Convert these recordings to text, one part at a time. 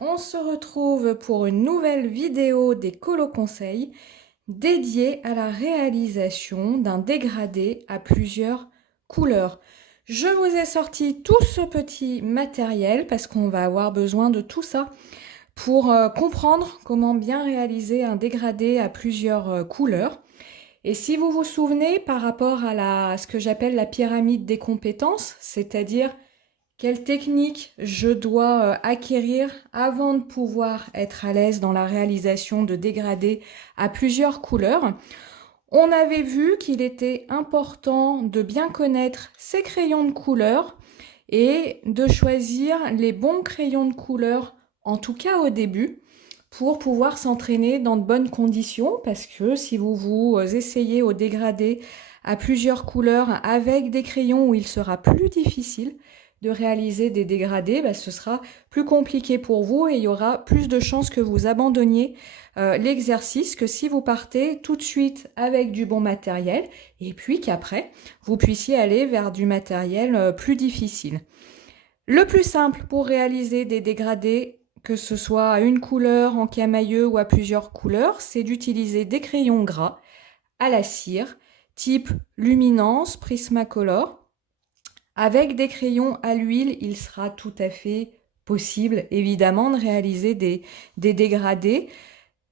on se retrouve pour une nouvelle vidéo des Colo Conseils dédiée à la réalisation d'un dégradé à plusieurs couleurs. Je vous ai sorti tout ce petit matériel parce qu'on va avoir besoin de tout ça pour comprendre comment bien réaliser un dégradé à plusieurs couleurs. Et si vous vous souvenez par rapport à ce que j'appelle la pyramide des compétences, c'est-à-dire quelle technique je dois acquérir avant de pouvoir être à l'aise dans la réalisation de dégradés à plusieurs couleurs. On avait vu qu'il était important de bien connaître ses crayons de couleur et de choisir les bons crayons de couleur, en tout cas au début, pour pouvoir s'entraîner dans de bonnes conditions, parce que si vous essayez au dégradé à plusieurs couleurs avec des crayons où il sera plus difficile de réaliser des dégradés, ce sera plus compliqué pour vous et il y aura plus de chances que vous abandonniez l'exercice que si vous partez tout de suite avec du bon matériel et puis qu'après vous puissiez aller vers du matériel plus difficile. Le plus simple pour réaliser des dégradés, que ce soit à une couleur, en camailleux ou à plusieurs couleurs, c'est d'utiliser des crayons gras à la cire, type Luminance, Prismacolor. Avec des crayons à l'huile, il sera tout à fait possible, évidemment, de réaliser des dégradés.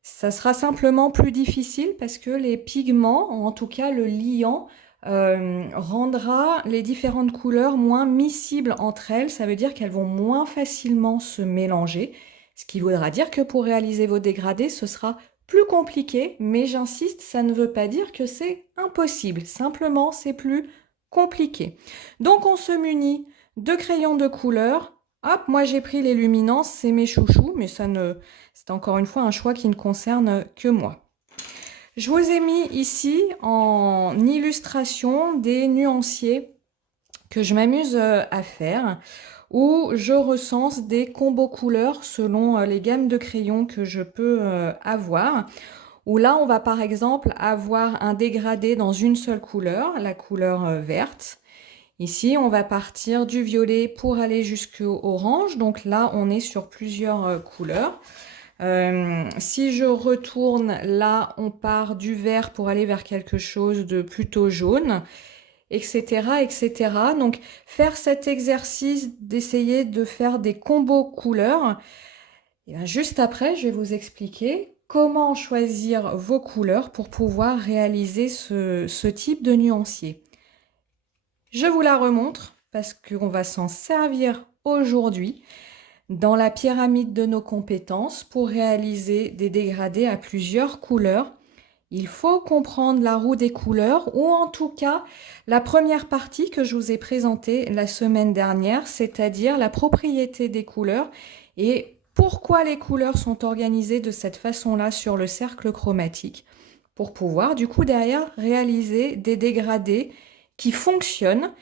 Ça sera simplement plus difficile parce que les pigments, en tout cas le liant, rendra les différentes couleurs moins miscibles entre elles. Ça veut dire qu'elles vont moins facilement se mélanger, ce qui voudra dire que pour réaliser vos dégradés, ce sera plus compliqué, mais j'insiste, ça ne veut pas dire que c'est impossible. Simplement, c'est plus compliqué. Donc on se munit de crayons de couleur. Hop, moi j'ai pris les luminances, c'est mes chouchous, mais c'est encore une fois un choix qui ne concerne que moi. Je vous ai mis ici en illustration des nuanciers que je m'amuse à faire, où je recense des combos couleurs selon les gammes de crayons que je peux avoir. Où là, on va par exemple avoir un dégradé dans une seule couleur, la couleur verte. Ici, on va partir du violet pour aller jusqu'au orange. Donc là, on est sur plusieurs couleurs. Si je retourne, là, on part du vert pour aller vers quelque chose de plutôt jaune, etc., etc. Donc, faire cet exercice d'essayer de faire des combos couleurs, et bien, juste après, je vais vous expliquer comment choisir vos couleurs pour pouvoir réaliser ce type de nuancier. Je vous la remontre parce qu'on va s'en servir aujourd'hui dans la pyramide de nos compétences pour réaliser des dégradés à plusieurs couleurs. Il faut comprendre la roue des couleurs ou en tout cas la première partie que je vous ai présentée la semaine dernière, c'est-à-dire la propriété des couleurs et pourquoi les couleurs sont organisées de cette façon-là sur le cercle chromatique pour pouvoir du coup derrière réaliser des dégradés qui fonctionnent.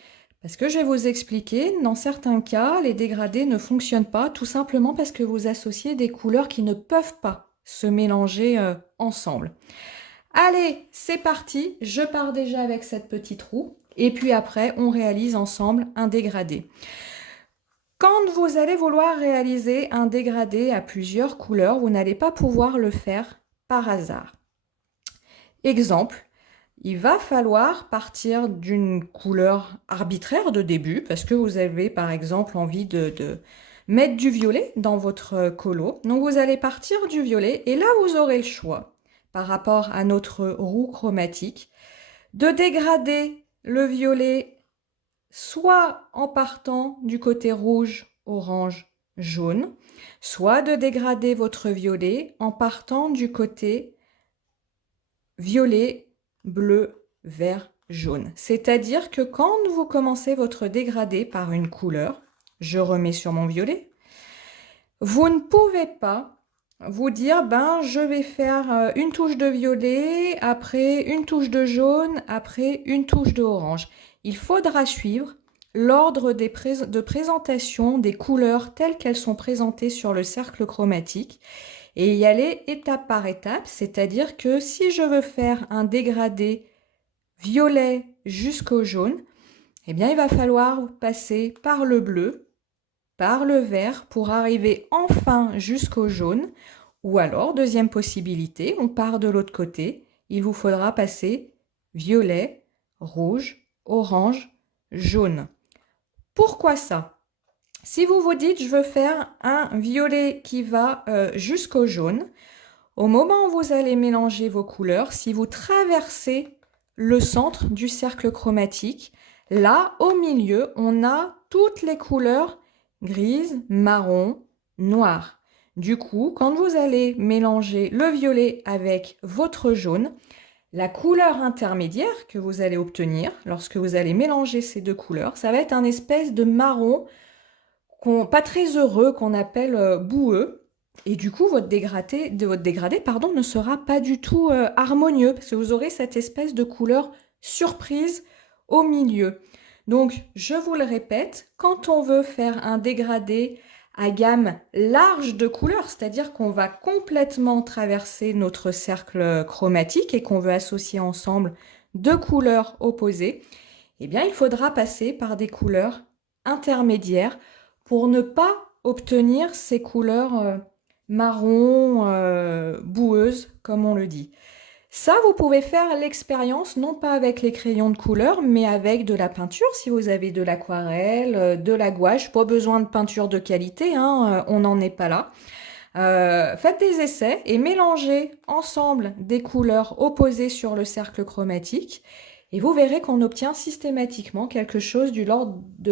Parce que je vais vous expliquer, dans certains cas, les dégradés ne fonctionnent pas tout simplement parce que vous associez des couleurs qui ne peuvent pas se mélanger ensemble. Allez, c'est parti, je pars déjà avec cette petite roue et puis après, on réalise ensemble un dégradé. Quand vous allez vouloir réaliser un dégradé à plusieurs couleurs, vous n'allez pas pouvoir le faire par hasard. Exemple, il va falloir partir d'une couleur arbitraire de début parce que vous avez par exemple envie de mettre du violet dans votre colo. Donc vous allez partir du violet et là vous aurez le choix par rapport à notre roue chromatique de dégrader le violet soit en partant du côté rouge, orange, jaune, soit de dégrader votre violet en partant du côté violet, bleu, vert, jaune. C'est-à-dire que quand vous commencez votre dégradé par une couleur, je remets sur mon violet, vous ne pouvez pas vous dire, je vais faire une touche de violet, après une touche de jaune, après une touche de orange. Il faudra suivre l'ordre de présentation des couleurs telles qu'elles sont présentées sur le cercle chromatique et y aller étape par étape, c'est-à-dire que si je veux faire un dégradé violet jusqu'au jaune, eh bien il va falloir passer par le bleu, par le vert pour arriver enfin jusqu'au jaune. Ou alors, deuxième possibilité, on part de l'autre côté. Il vous faudra passer violet, rouge, orange, jaune. Pourquoi ça? Si vous vous dites, je veux faire un violet qui va jusqu'au jaune, au moment où vous allez mélanger vos couleurs, si vous traversez le centre du cercle chromatique, là, au milieu, on a toutes les couleurs grises, marron, noir. Du coup, quand vous allez mélanger le violet avec votre jaune, la couleur intermédiaire que vous allez obtenir lorsque vous allez mélanger ces deux couleurs, ça va être un espèce de marron pas très heureux, qu'on appelle boueux. Et du coup, votre dégradé, ne sera pas du tout harmonieux, parce que vous aurez cette espèce de couleur surprise au milieu. Donc, je vous le répète, quand on veut faire un dégradé à gamme large de couleurs, c'est-à-dire qu'on va complètement traverser notre cercle chromatique et qu'on veut associer ensemble deux couleurs opposées, eh bien, il faudra passer par des couleurs intermédiaires pour ne pas obtenir ces couleurs marron, boueuses, comme on le dit. Ça, vous pouvez faire l'expérience, non pas avec les crayons de couleur, mais avec de la peinture, si vous avez de l'aquarelle, de la gouache. Pas besoin de peinture de qualité, hein, on n'en est pas là. Faites des essais et mélangez ensemble des couleurs opposées sur le cercle chromatique. Et vous verrez qu'on obtient systématiquement quelque chose de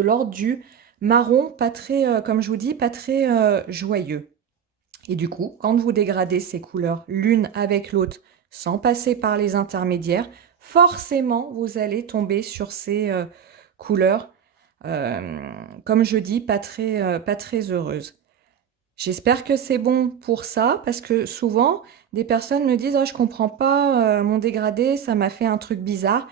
l'ordre du marron, pas très, comme je vous dis, pas très joyeux. Et du coup, quand vous dégradez ces couleurs l'une avec l'autre sans passer par les intermédiaires, forcément, vous allez tomber sur ces couleurs, comme je dis, pas très heureuses. J'espère que c'est bon pour ça, parce que souvent, des personnes me disent « Ah, je comprends pas, mon dégradé, ça m'a fait un truc bizarre ».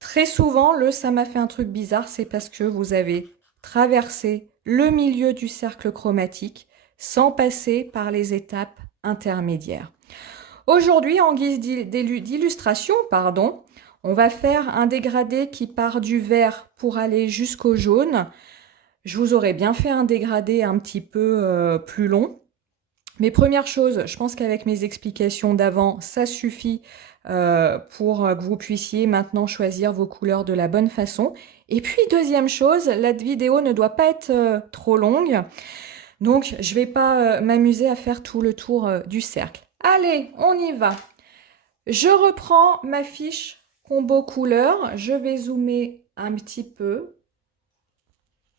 Très souvent, le « ça m'a fait un truc bizarre », c'est parce que vous avez traversé le milieu du cercle chromatique sans passer par les étapes intermédiaires. Aujourd'hui, en guise d'illustration, on va faire un dégradé qui part du vert pour aller jusqu'au jaune. Je vous aurais bien fait un dégradé un petit peu plus long. Mais première chose, je pense qu'avec mes explications d'avant, ça suffit pour que vous puissiez maintenant choisir vos couleurs de la bonne façon. Et puis deuxième chose, la vidéo ne doit pas être trop longue. Donc je ne vais pas m'amuser à faire tout le tour du cercle. Allez, on y va. Je reprends ma fiche combo couleurs. Je vais zoomer un petit peu.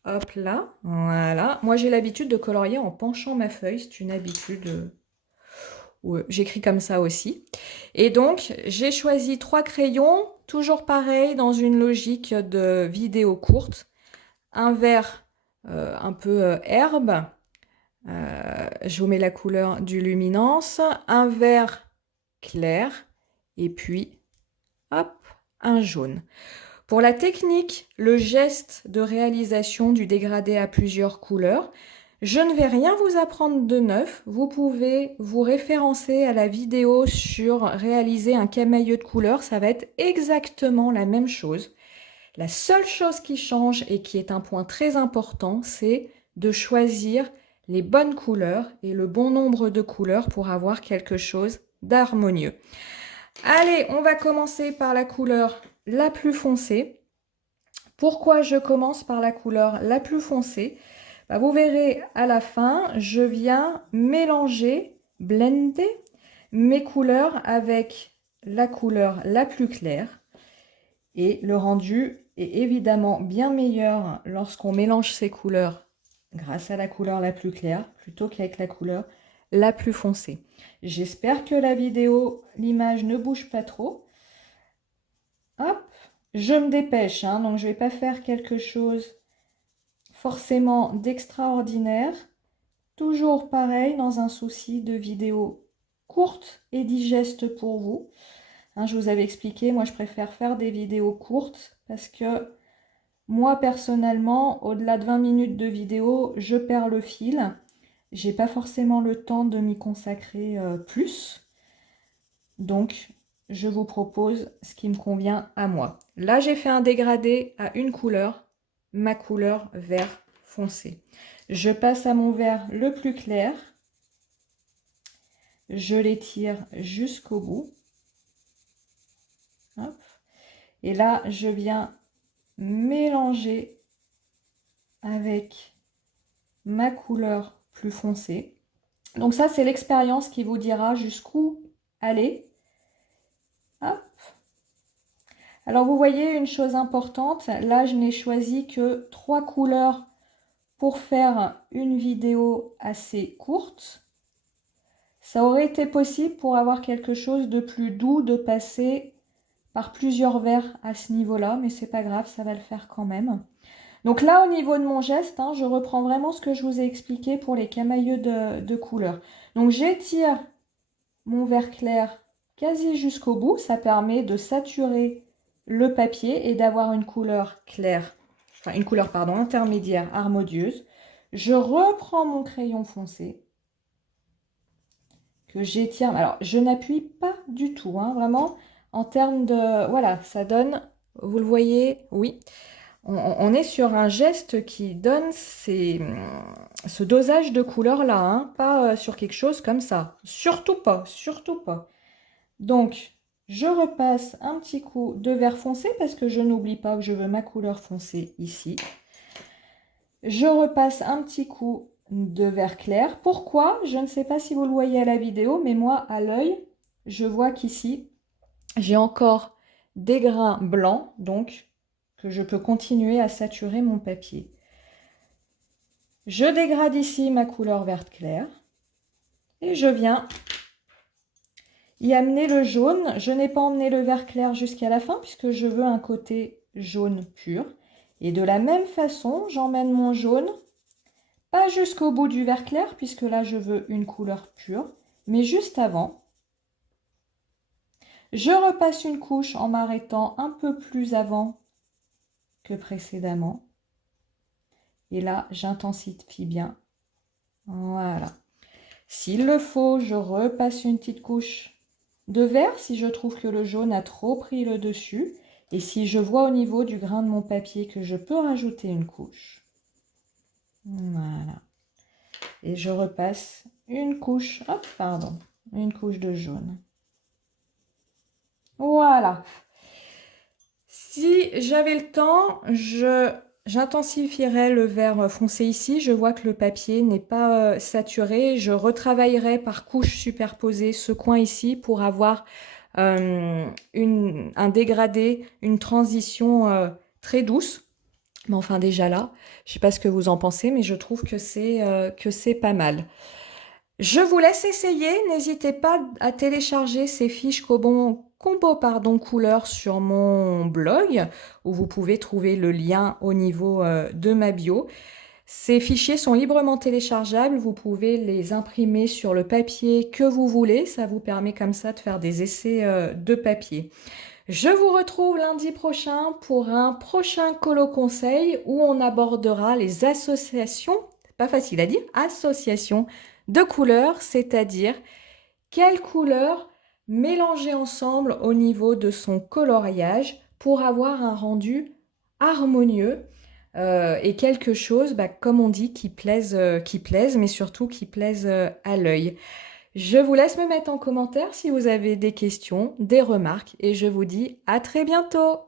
Hop là, voilà. Moi, j'ai l'habitude de colorier en penchant ma feuille. C'est une habitude où j'écris comme ça aussi. Et donc, j'ai choisi 3 crayons, toujours pareil, dans une logique de vidéo courte. Un vert un peu herbe. Je vous mets la couleur du luminance. Un vert clair. Et puis, hop, un jaune. Pour la technique, le geste de réalisation du dégradé à plusieurs couleurs, je ne vais rien vous apprendre de neuf. Vous pouvez vous référencer à la vidéo sur réaliser un camailleux de couleurs. Ça va être exactement la même chose. La seule chose qui change et qui est un point très important, c'est de choisir les bonnes couleurs et le bon nombre de couleurs pour avoir quelque chose d'harmonieux. Allez, on va commencer par la couleur la plus foncée. Pourquoi je commence par la couleur la plus foncée? Vous verrez à la fin, je viens mélanger, blender mes couleurs avec la couleur la plus claire. Et le rendu est évidemment bien meilleur lorsqu'on mélange ces couleurs grâce à la couleur la plus claire plutôt qu'avec la couleur la plus foncée. J'espère que la vidéo, l'image ne bouge pas trop. Hop, je me dépêche, hein, donc je ne vais pas faire quelque chose forcément d'extraordinaire. Toujours pareil, dans un souci de vidéo courte et digeste pour vous. Hein, je vous avais expliqué, moi je préfère faire des vidéos courtes parce que moi personnellement, au-delà de 20 minutes de vidéo, je perds le fil. J'ai pas forcément le temps de m'y consacrer plus. Donc, je vous propose ce qui me convient à moi. Là, j'ai fait un dégradé à une couleur, ma couleur vert foncé. Je passe à mon verre le plus clair. Je l'étire jusqu'au bout. Hop. Et là, je viens mélanger avec ma couleur plus foncée. Donc ça, c'est l'expérience qui vous dira jusqu'où aller. Hop. Alors, vous voyez une chose importante. Là, je n'ai choisi que 3 couleurs pour faire une vidéo assez courte. Ça aurait été possible pour avoir quelque chose de plus doux, de passer par plusieurs verres à ce niveau-là, mais c'est pas grave, ça va le faire quand même. Donc là, au niveau de mon geste, je reprends vraiment ce que je vous ai expliqué pour les camaïeux de couleur. Donc j'étire mon verre clair quasi jusqu'au bout, ça permet de saturer le papier et d'avoir une couleur claire, enfin une couleur, pardon, intermédiaire, harmonieuse. Je reprends mon crayon foncé que j'étire. Alors, je n'appuie pas du tout, vraiment, en termes de... Voilà, ça donne, vous le voyez, oui. On est sur un geste qui donne ce dosage de couleurs-là, pas sur quelque chose comme ça. Surtout pas, surtout pas. Donc, je repasse un petit coup de vert foncé parce que je n'oublie pas que je veux ma couleur foncée ici. Je repasse un petit coup de vert clair. Pourquoi? Je ne sais pas si vous le voyez à la vidéo, mais moi, à l'œil, je vois qu'ici, j'ai encore des grains blancs, donc que je peux continuer à saturer mon papier. Je dégrade ici ma couleur verte claire et je viens y amener le jaune. Je n'ai pas emmené le vert clair jusqu'à la fin puisque je veux un côté jaune pur. Et de la même façon, j'emmène mon jaune, pas jusqu'au bout du vert clair puisque là je veux une couleur pure, mais juste avant. Je repasse une couche en m'arrêtant un peu plus avant que précédemment. Et là, j'intensifie bien. Voilà. S'il le faut, je repasse une petite couche de vert si je trouve que le jaune a trop pris le dessus. Et si je vois au niveau du grain de mon papier que je peux rajouter une couche. Voilà. Et je repasse une couche, une couche de jaune. Voilà. Si j'avais le temps, j'intensifierais le vert foncé ici. Je vois que le papier n'est pas saturé. Je retravaillerai par couches superposées ce coin ici pour avoir un dégradé, une transition très douce. Mais enfin déjà là, je ne sais pas ce que vous en pensez, mais je trouve que c'est pas mal. Je vous laisse essayer. N'hésitez pas à télécharger ces fiches combo couleurs sur mon blog où vous pouvez trouver le lien au niveau de ma bio. Ces fichiers sont librement téléchargeables. Vous pouvez les imprimer sur le papier que vous voulez. Ça vous permet comme ça de faire des essais de papier. Je vous retrouve lundi prochain pour un prochain colo conseil où on abordera les associations, pas facile à dire, associations de couleurs, c'est-à-dire quelles couleurs mélanger ensemble au niveau de son coloriage pour avoir un rendu harmonieux et quelque chose, comme on dit, qui plaise, mais surtout qui plaise à l'œil. Je vous laisse me mettre en commentaire si vous avez des questions, des remarques et je vous dis à très bientôt.